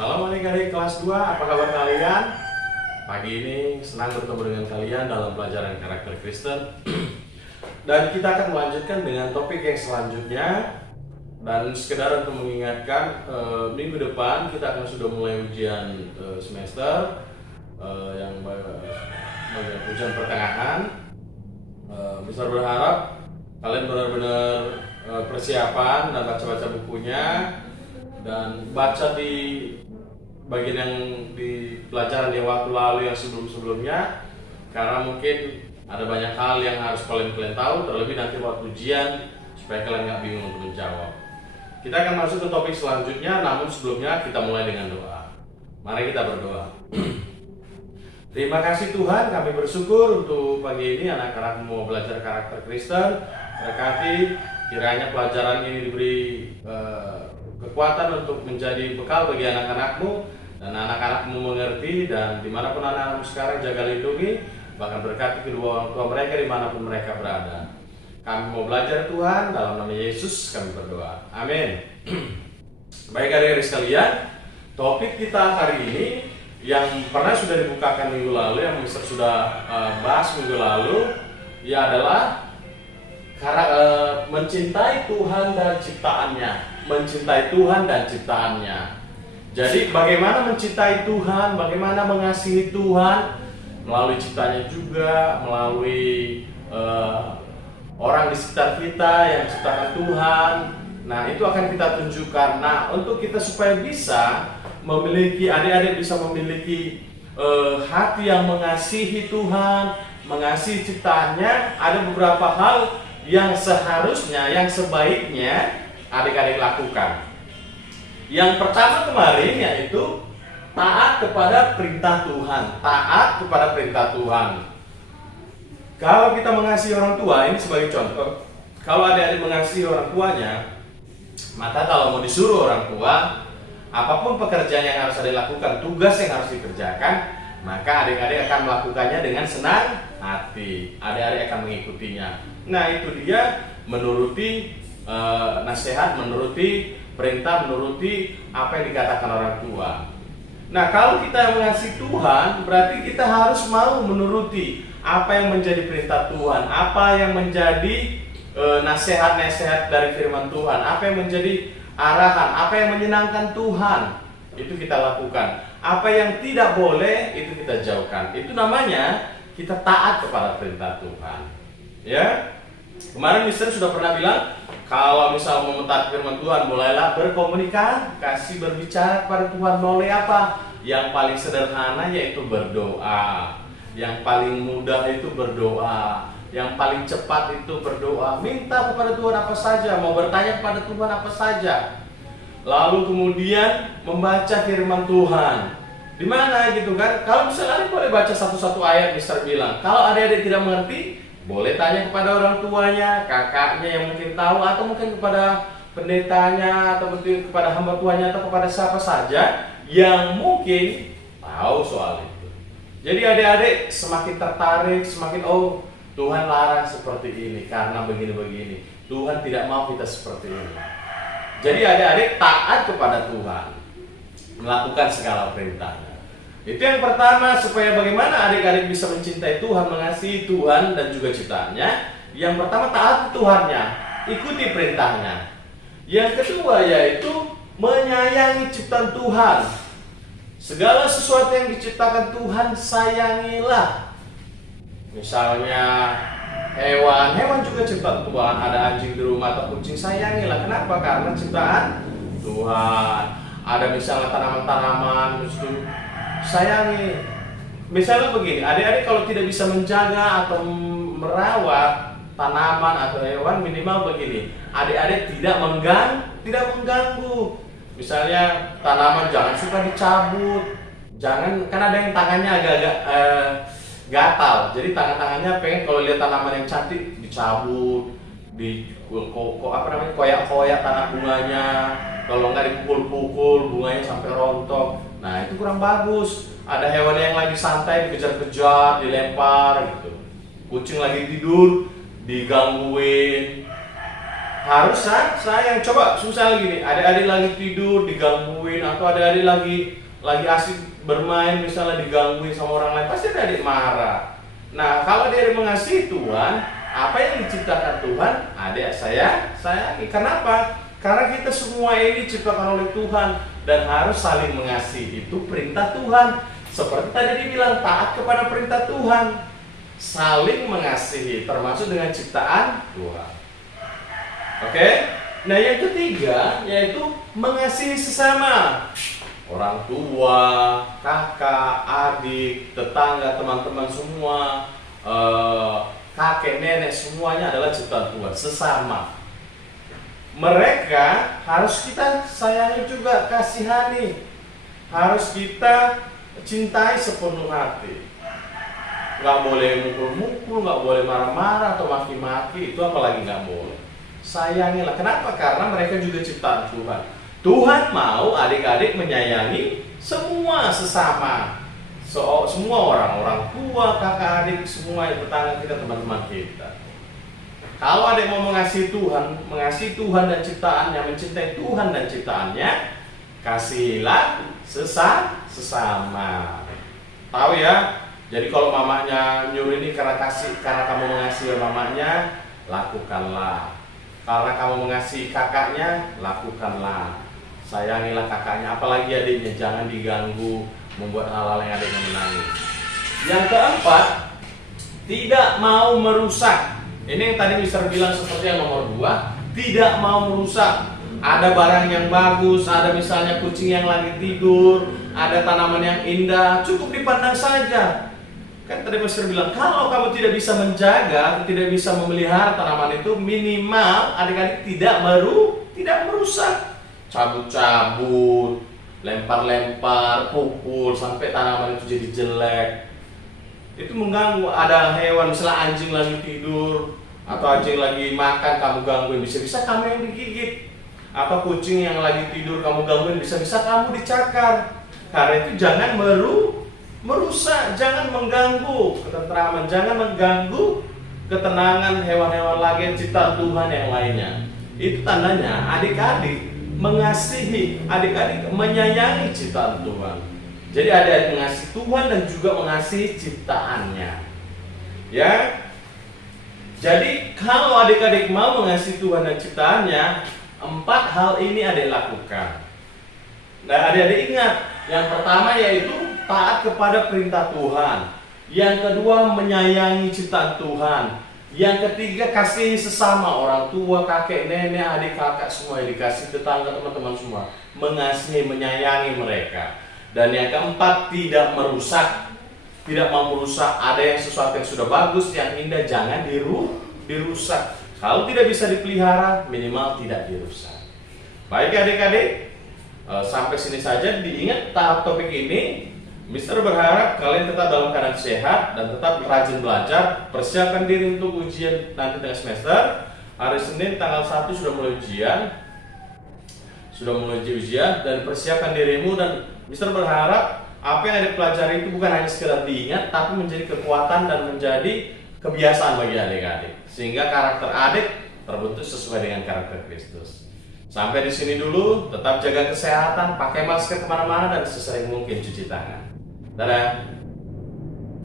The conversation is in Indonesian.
Salam adik-adik kelas 2, apa kabar kalian? Pagi ini senang bertemu dengan kalian dalam pelajaran karakter Kristen. Dan kita akan melanjutkan dengan topik yang selanjutnya. Dan sekedar untuk mengingatkan, minggu depan kita akan sudah mulai ujian semester yang ujian pertengahan. Besar berharap kalian benar-benar persiapan dan baca-baca bukunya dan baca di bagian yang di pelajaran yang waktu lalu yang sebelum-sebelumnya, karena mungkin ada banyak hal yang harus kalian tahu, terlebih nanti waktu ujian, supaya kalian nggak bingung untuk menjawab. Kita akan masuk ke topik selanjutnya, namun sebelumnya kita mulai dengan doa. Mari kita berdoa. Terima kasih Tuhan, kami bersyukur untuk pagi ini anak-anak mau belajar karakter Kristen. Berkati kiranya pelajaran ini diberi kekuatan untuk menjadi bekal bagi anak-anakmu, dan anak-anakmu mengerti, dan dimanapun anak-anakmu sekarang jaga lindungi, bahkan berkati kedua orang tua mereka dimanapun mereka berada. Kami mau belajar Tuhan, dalam nama Yesus kami berdoa, amin. Baik adik-adik sekalian, topik kita hari ini yang pernah sudah dibukakan minggu lalu, yang Mister sudah bahas minggu lalu, ya adalah mencintai Tuhan dan ciptaannya. Mencintai Tuhan dan ciptaannya. Jadi bagaimana mencintai Tuhan, bagaimana mengasihi Tuhan melalui ciptanya juga, melalui orang di sekitar kita yang diciptakan Tuhan. Nah, itu akan kita tunjukkan. Nah, untuk kita supaya bisa memiliki, adik-adik bisa memiliki hati yang mengasihi Tuhan, mengasihi ciptaannya, ada beberapa hal yang seharusnya, yang sebaiknya adik-adik lakukan. Yang pertama kemarin yaitu taat kepada perintah Tuhan. Taat kepada perintah Tuhan. Kalau kita mengasihi orang tua, ini sebagai contoh, kalau adik-adik mengasihi orang tuanya, maka kalau mau disuruh orang tua, apapun pekerjaan yang harus adik lakukan, tugas yang harus dikerjakan, maka adik-adik akan melakukannya dengan senang hati. Adik-adik akan mengikutinya. Nah, itu dia menuruti nasihat, menuruti perintah, menuruti apa yang dikatakan orang tua. Nah, kalau kita mengasihi Tuhan, berarti kita harus mau menuruti apa yang menjadi perintah Tuhan, apa yang menjadi nasihat-nasihat dari firman Tuhan, apa yang menjadi arahan, apa yang menyenangkan Tuhan, itu kita lakukan. Apa yang tidak boleh, itu kita jauhkan. Itu namanya kita taat kepada perintah Tuhan. Ya, kemarin Mister sudah pernah bilang, kalau misal mau mentaati firman Tuhan, mulailah berkomunikasi, berbicara kepada Tuhan melalui apa? Yang paling sederhana yaitu berdoa. Yang paling mudah itu berdoa. Yang paling cepat itu berdoa. Minta kepada Tuhan apa saja, mau bertanya kepada Tuhan apa saja. Lalu kemudian membaca firman Tuhan. Di mana gitu kan? Kalau misalnya adik boleh baca satu-satu ayat, Mister bilang. Kalau adik-adik tidak mengerti, boleh tanya kepada orang tuanya, kakaknya yang mungkin tahu, atau mungkin kepada pendetanya, atau mungkin kepada hamba Tuhannya, atau kepada siapa saja yang mungkin tahu soal itu. Jadi adik-adik semakin tertarik, semakin Tuhan larang seperti ini karena begini-begini. Tuhan tidak mau kita seperti ini. Jadi adik-adik taat kepada Tuhan, melakukan segala perintahnya. Itu yang pertama, supaya bagaimana adik-adik bisa mencintai Tuhan, mengasihi Tuhan dan juga ciptaannya. Yang pertama, taat Tuhannya, ikuti perintahnya. Yang kedua yaitu menyayangi ciptaan Tuhan. Segala sesuatu yang diciptakan Tuhan sayangilah. Misalnya hewan juga ciptaan Tuhan. Ada anjing di rumah atau kucing, sayangilah. Kenapa? Karena ciptaan Tuhan. Ada misalnya tanaman-tanaman, sayangi. Misalnya begini, adik-adik kalau tidak bisa menjaga atau merawat tanaman atau hewan, minimal begini, adik-adik tidak mengganggu. Misalnya tanaman jangan suka dicabut, jangan, kan ada yang tangannya agak-agak gatal, jadi tangannya pengen kalau lihat tanaman yang cantik dicabut, koyak-koyak tanah bunganya, kalau nggak dipukul-pukul bunganya sampai rontok. Nah, itu kurang bagus. Ada hewan yang lagi santai dikejar-kejar, dilempar gitu. Kucing lagi tidur digangguin. harus sayang. Coba susah lagi nih, adik-adik lagi tidur digangguin, atau adik-adik lagi asik bermain misalnya digangguin sama orang lain, pasti adik marah. Nah, kalau dia mengasihi Tuhan, apa yang diciptakan Tuhan, adik saya sayangi. Kenapa? Karena kita semua ini diciptakan oleh Tuhan dan harus saling mengasihi. Itu perintah Tuhan. Seperti tadi dibilang, taat kepada perintah Tuhan, saling mengasihi, termasuk dengan ciptaan Tuhan. Oke? Nah, yang ketiga yaitu mengasihi sesama. Orang tua, kakak, adik, tetangga, teman-teman semua, kakek, nenek, semuanya adalah ciptaan Tuhan, sesama. Mereka harus kita sayangi juga, kasihani. Harus kita cintai sepenuh hati. Nggak boleh mukul-mukul, nggak boleh marah-marah atau maki-maki, itu apalagi nggak boleh. Sayangilah. Kenapa? Karena mereka juga ciptaan Tuhan. Tuhan mau adik-adik menyayangi semua sesama, semua orang tua, kakak, adik, semua tetangga kita, teman-teman kita. Kalau adik mau mengasihi Tuhan dan ciptaannya, mencintai Tuhan dan ciptaannya, kasihilah sesama. Tahu ya? Jadi kalau mamanya nyuruh ini karena kamu mengasihi mamanya, lakukanlah. Karena kamu mengasihi kakaknya, lakukanlah. Sayangilah kakaknya, apalagi adiknya, jangan diganggu, membuat hal-hal yang adiknya menangis. Yang keempat, tidak mau merusak. Ini yang tadi Mister bilang seperti yang nomor 2, tidak mau merusak. Ada barang yang bagus, ada misalnya kucing yang lagi tidur, ada tanaman yang indah, cukup dipandang saja. Kan tadi Mister bilang, kalau kamu tidak bisa menjaga, tidak bisa memelihara tanaman itu, minimal adik-adik tidak merusak. Cabut-cabut, lempar-lempar, pukul sampai tanaman itu jadi jelek. Itu mengganggu. Ada hewan, misalnya anjing lagi tidur atau anjing lagi makan, kamu gangguin, bisa-bisa kamu yang digigit. Atau kucing yang lagi tidur kamu gangguin, bisa-bisa kamu dicakar. Karena itu jangan merusak, jangan mengganggu ketentraman, jangan mengganggu ketenangan hewan-hewan lain ciptaan Tuhan yang lainnya. Itu tandanya adik-adik mengasihi, adik-adik menyayangi ciptaan Tuhan. Jadi adik-adik mengasihi Tuhan dan juga mengasihi ciptaannya. Ya. Jadi kalau adik-adik mau mengasihi Tuhan dan ciptaannya, 4 hal ini adik lakukan. Nah, adik-adik ingat, yang pertama yaitu taat kepada perintah Tuhan. Yang kedua, menyayangi ciptaan Tuhan. Yang ketiga, kasih sesama, orang tua, kakek, nenek, adik, kakak, semua yang dikasih, tetangga, teman-teman semua. Mengasihi, menyayangi mereka. Dan yang keempat, tidak merusak. Tidak mau merusak. Ada yang sesuatu yang sudah bagus, yang indah, jangan dirusak. Kalau tidak bisa dipelihara, minimal tidak dirusak. Baik adik-adik, sampai sini saja. Diingat tahap topik ini. Mister berharap kalian tetap dalam keadaan sehat dan tetap rajin belajar. Persiapkan diri untuk ujian nanti tengah semester. Hari Senin tanggal 1 sudah mulai ujian. Dan persiapkan dirimu. Dan Mister berharap apa yang ada pelajari itu bukan hanya sekedar diingat, tapi menjadi kekuatan dan menjadi kebiasaan bagi adik-adik. Sehingga karakter adik terbentuk sesuai dengan karakter Kristus. Sampai di sini dulu. Tetap jaga kesehatan, pakai masker kemana-mana, dan sesering mungkin cuci tangan. Dadah.